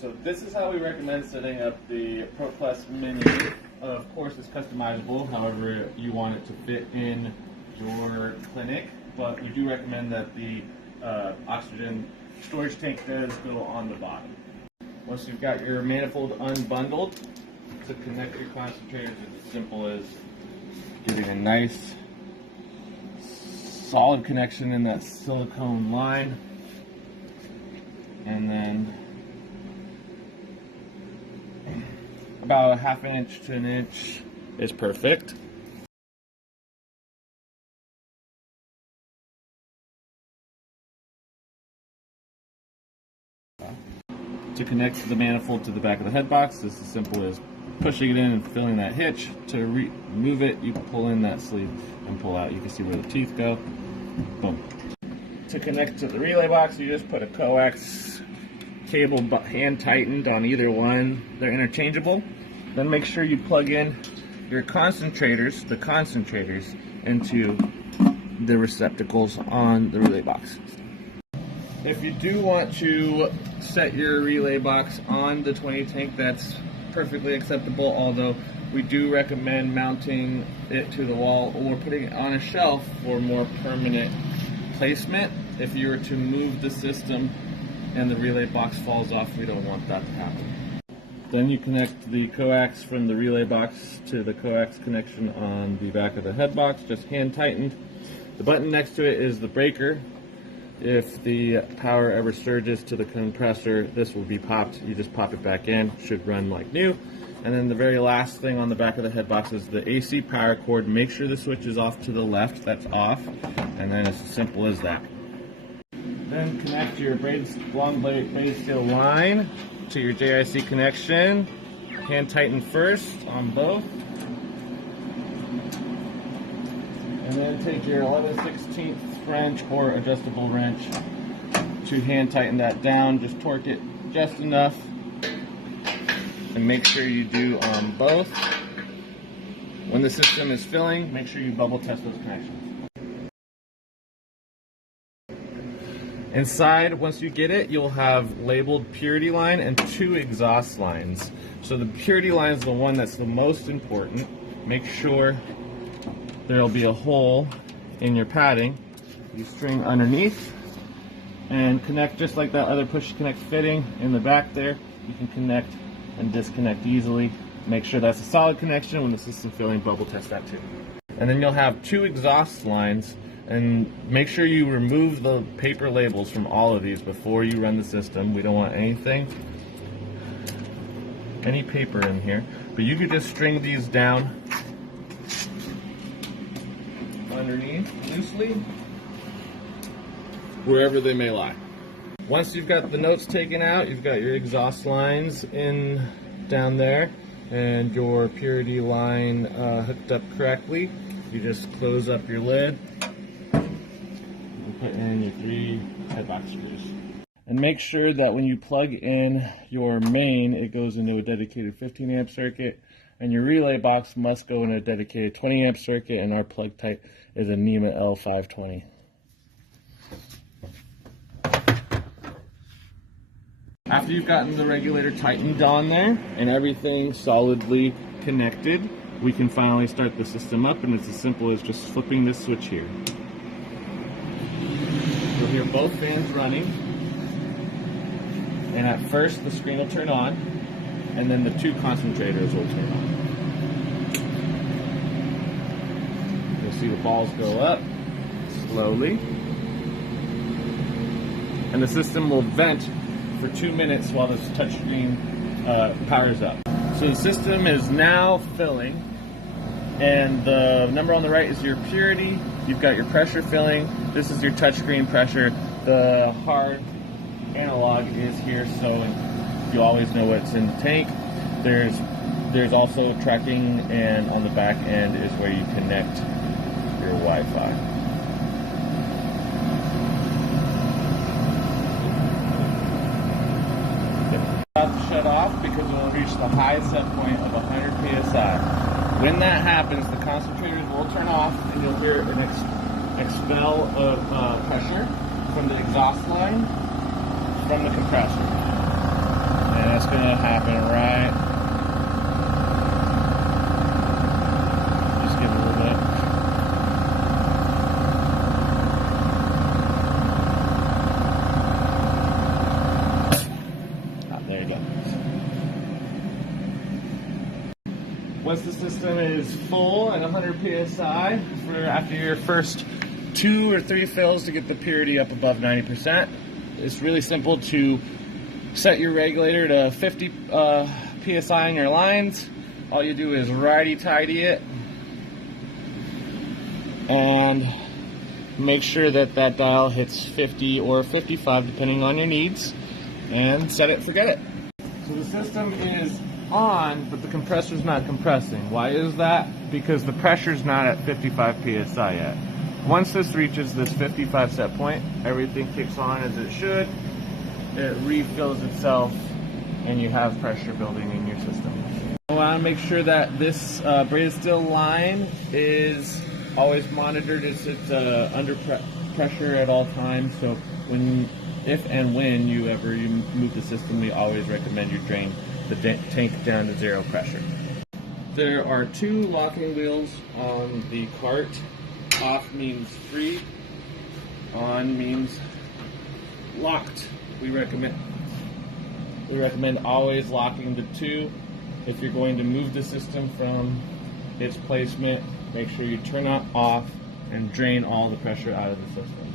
So this is how we recommend setting up the Pro Plus Mini. Of course, it's customizable, however you want it to fit in your clinic, but we do recommend that the oxygen storage tank does go on the bottom. Once you've got your manifold unbundled, to connect your concentrators is as simple as getting a nice solid connection in that silicone line, and then about a half an inch to an inch is perfect. To connect the manifold to the back of the head box, it's as simple as pushing it in and filling that hitch. To remove it, you pull in that sleeve and pull out. You can see where the teeth go. Boom. To connect to the relay box, you just put a coax cable hand tightened on either one. They're interchangeable. Then make sure you plug in your concentrators, into the receptacles on the relay box. If you do want to set your relay box on the 20 tank, that's perfectly acceptable, although we do recommend mounting it to the wall or putting it on a shelf for more permanent placement. If you were to move the system and the relay box falls off, we don't want that to happen. Then you connect the coax from the relay box to the coax connection on the back of the head box, just hand tightened. The button next to it is the breaker. If the power ever surges to the compressor, this will be popped. You just pop it back in, should run like new. And then the very last thing on the back of the head box is the AC power cord. Make sure the switch is off to the left, that's off. And then it's as simple as that. Then connect your long braided steel line to your JIC connection. Hand tighten first on both. And then take your 11/16 wrench or adjustable wrench to hand tighten that down. Just torque it just enough. And make sure you do on both. When the system is filling, make sure you bubble test those connections. Inside, once you get it, you'll have labeled purity line and 2 exhaust lines. So the purity line is the one that's the most important. Make sure there'll be a hole in your padding. You string underneath and connect just like that other push connect fitting in the back there. You can connect and disconnect easily. Make sure that's a solid connection. When the system's filling, bubble test that too. And then you'll have 2 exhaust lines, and make sure you remove the paper labels from all of these before you run the system. We don't want any paper in here, but you could just string these down underneath loosely, wherever they may lie. Once you've got the notes taken out, you've got your exhaust lines in down there and your purity line hooked up correctly. You just close up your lid and put in your 3 headbox screws. And make sure that when you plug in your main, it goes into a dedicated 15 amp circuit, and your relay box must go in a dedicated 20 amp circuit, and our plug type is a NEMA L520. After you've gotten the regulator tightened on there and everything solidly connected, we can finally start the system up, and it's as simple as just flipping this switch here. You'll hear both fans running, and at first the screen will turn on, and then the 2 concentrators will turn on. You'll see the balls go up slowly, and the system will vent for 2 minutes while this touchscreen powers up. So the system is now filling, and the number on the right is your purity. You've got your pressure filling. This is your touchscreen pressure. The hard analog is here, so you always know what's in the tank. There's also tracking, and on the back end is where you connect your Wi-Fi. About to shut off because it will reach the high set point of 100 psi. When that happens, the concentrators will turn off, and you'll hear an expel of pressure from the exhaust line from the compressor. And Once the system is full at 100 psi, after your first 2 or 3 fills to get the purity up above 90%, it's really simple to set your regulator to 50 psi on your lines. All you do is righty-tighty it and make sure that that dial hits 50 or 55 depending on your needs, and set it, forget it. So the system is on, but the compressor's not compressing. Why is that? Because the pressure's not at 55 psi yet. Once this reaches this 55 set point, everything kicks on as it should. It refills itself and you have pressure building in your system. I want to make sure that this braided steel line is always monitored. It's under pressure at all times. So if and when you move the system, we always recommend you drain the tank down to 0 pressure. There are 2 locking wheels on the cart. Off means free, on means locked. We recommend always locking the 2. If you're going to move the system from its placement, make sure you turn it off and drain all the pressure out of the system.